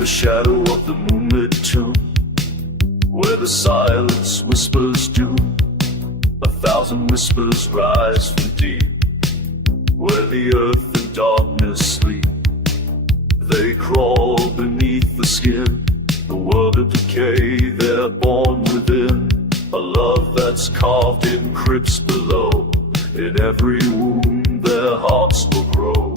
the shadow of the moonlit tomb, where the silence whispers doom. 1,000 whispers rise from deep, where the earth and darkness sleep. They crawl beneath the skin, the world of decay they're born within. A love that's carved in crypts below, in every womb their hearts will grow.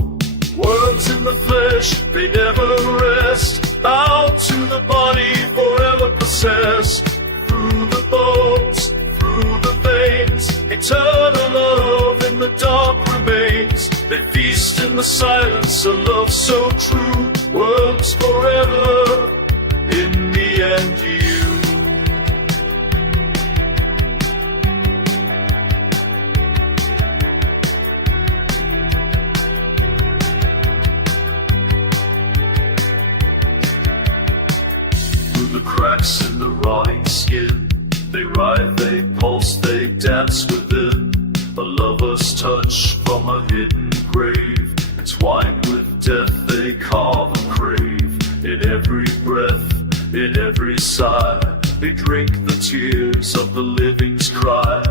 Worms in the flesh, they never rest, bound to the body, forever possessed. Through the bones, through the veins, eternal love in the dark remains. They feast in the silence, a love so true. Worms forever, in the end you. Through the cracks in the rotting skin, they writhe, they pulse, they dance within. A lover's touch from a hidden grave, entwined with death they carve and crave. In every breath, in every sigh, they drink the tears of the living's cry.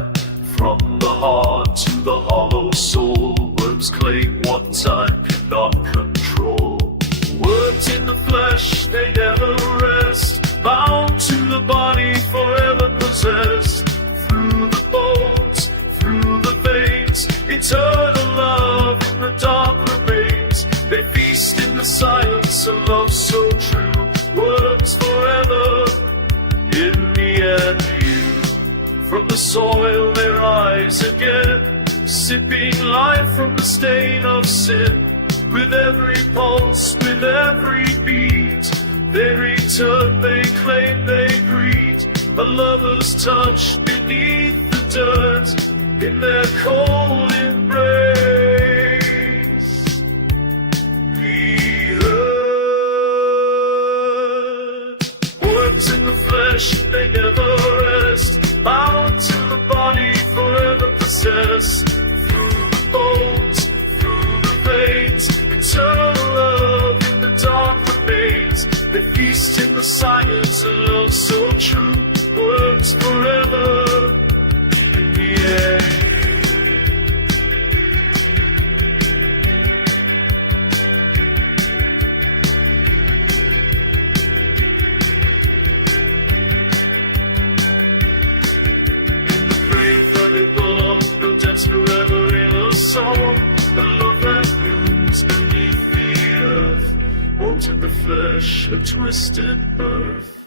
From the heart to the hollow soul, worms claim what time cannot control. Worms in the flesh, they never rest, bound to the body, forever possessed. Through the bones, through the veins, eternal love in the dark remains. They feast in the silence, a love so true. Worms forever, in the end you. From the soil they rise again, sipping life from the stain of sin. With every pulse, with every beat, they return, they claim, they greet. A lover's touch beneath the dirt, in their cold embrace. We heard worms in the flesh, they never rest, bound to the body, forever possessed. Through the bones, through the veins, eternal love in the dark remains. They feast in the silence, a love so true. Worms forever, in the end. The grave where they belong, no dance forever in a song. The love that blooms beneath the earth, worms in the flesh, a twisted birth.